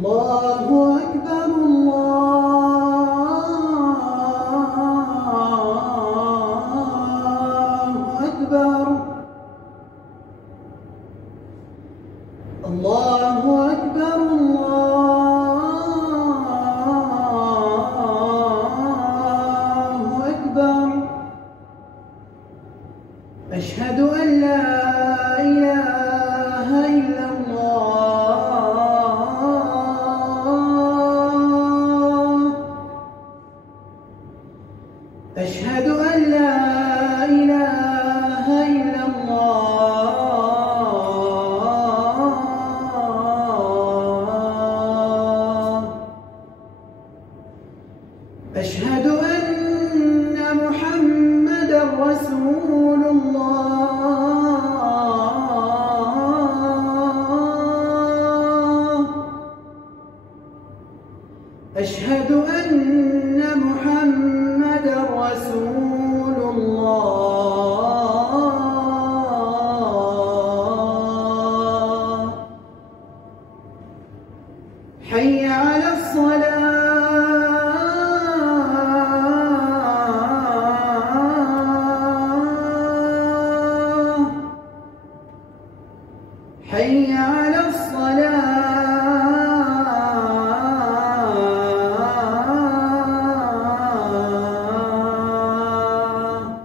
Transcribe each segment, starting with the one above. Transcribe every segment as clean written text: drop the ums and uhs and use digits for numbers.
الله أكبر الله أكبر الله أكبر الله أكبر أشهد أن لا إله إلا الله أشهد أن لا إله إلا الله أشهد أن محمدًا رسول الله أشهد أن محمدًا رسول الله حي على الصلاة حي على الصلاة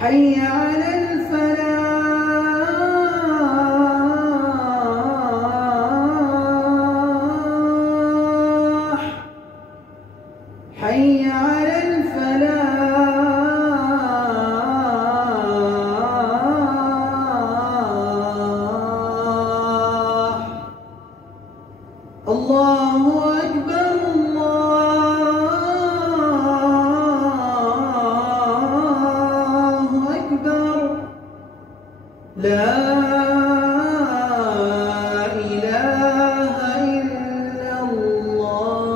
حي على الفلاح حي على الفلاح الله أكبر الله أكبر لا إله إلا الله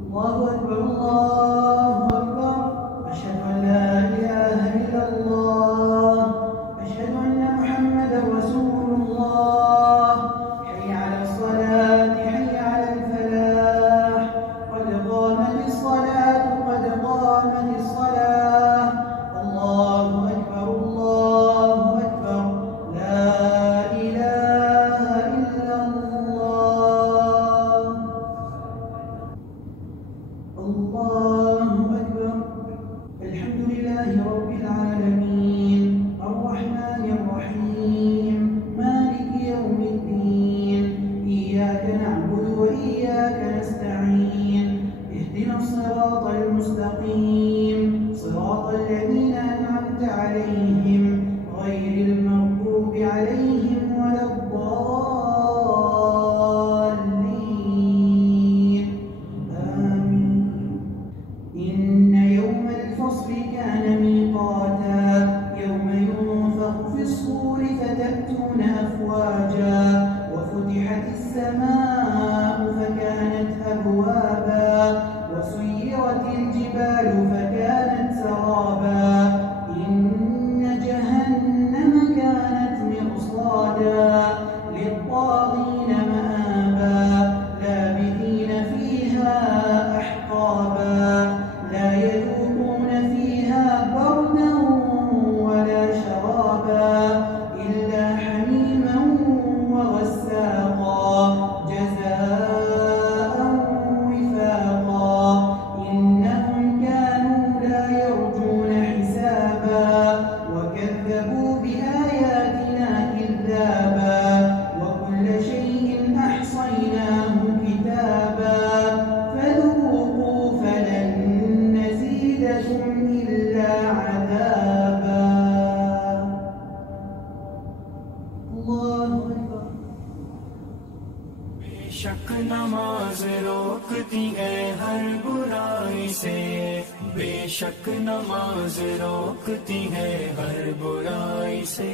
الله أكبر الله أكبر أشهد أن لا إله إلا الله أشهد أن محمدًا رسول الله حي على الصلاة حي على الفلاح قد قامت الصلاة قد قامت الصلاة الله أكبر الله أكبر لا إله إلا الله الله أكبر الحمد لله رب العالمين الرحمن الرحيم مالك يوم الدين إياك نعبد وإياك نستعين اهدنا الصراط المستقيم صراط الذين أنعمت عليهم غير المغضوب عليهم ولا الضالين آمين إن يوم الفصل كان ميقاتا يوم ينفخ في الصور فتأتون أفواجا وفتحت السماء فكانت أبوابا وسيرت बेशक नमाज रोकती है हर बुराई से।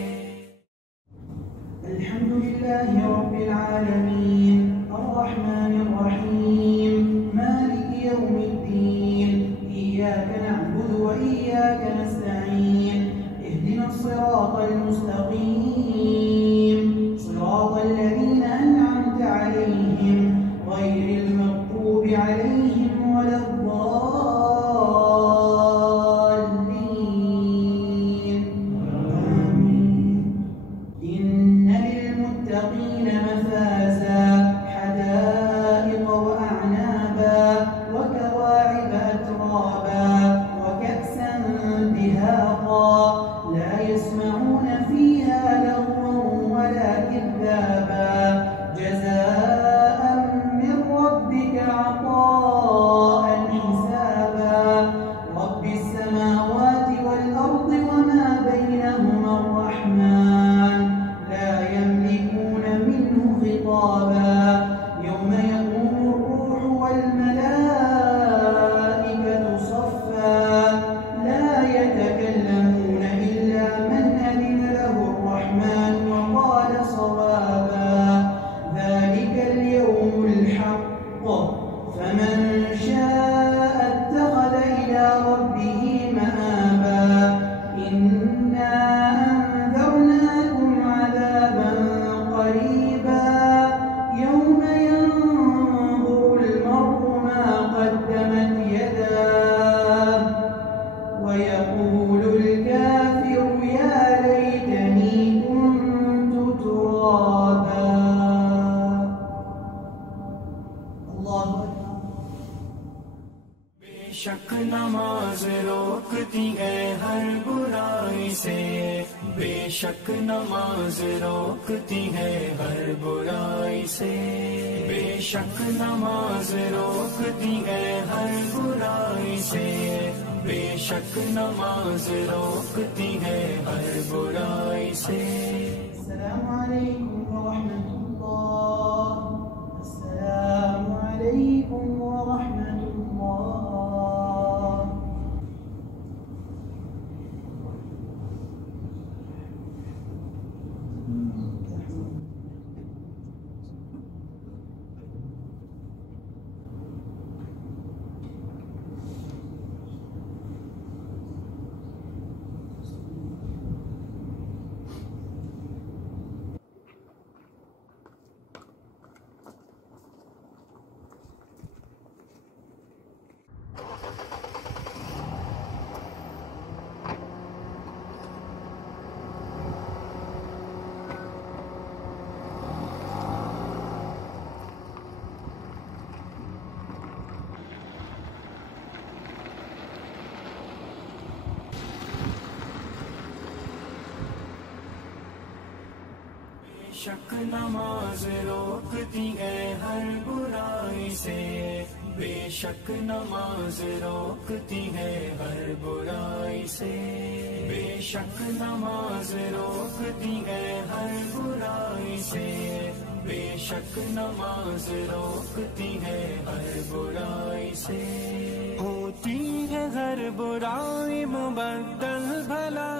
अल्हम्दुलिल्लाहि रब्बिल आलमीन अर्रहमानिर रहीम मालिकि यौमिद्दीन इय्याका नअबुदु व इय्याका नस्तईन इहदिनस सिरातल मुस्तकीम सिरातल लज़ीना अन'अमता अलैहिम गैरिल मग़्दूबि अलैहिम वलद्दाल्लीन आमीन। إن للمتقين مفازا حدائق وأعنابا وكواعب أترابا وكأسا دهاقا لا يسمعون فيها لغوا ولا كذابا جزاء من ربك عطاء حسابا رب السماوات والأرض وما بينهما الرحمن لا يملكون منه خطابا يوم يقوم الروح والملائكة صفا لا يتكلمون إلا من أذن له الرحمن وقال صوابا ذلك اليوم الحق فمن شاء اتخذ إلى ربه مآبا إنا أنذرناكم عذابا قريبا يوم ينظر المرء ما قدمت يداه ويقول الكافر يا ليتني كنت ترابا الله أكبر। बेशक नमाज रोकती है हर बुराई से। बेशक नमाज रोकती है हर बुराई से। बेशक नमाज रोकती है हर बुराई से। बेशक नमाज रोकती है हर बुराई से। السلام عليكم ورحمة الله السلام عليكم ورحمة الله बेशक नमाज रोकती है हर बुराई से। बेशक नमाज रोकती है हर बुराई से। बेशक नमाज रोकती है हर बुराई से। बेशक नमाज रोकती है हर बुराई से। होती है हर बुराई मुबद्दल भला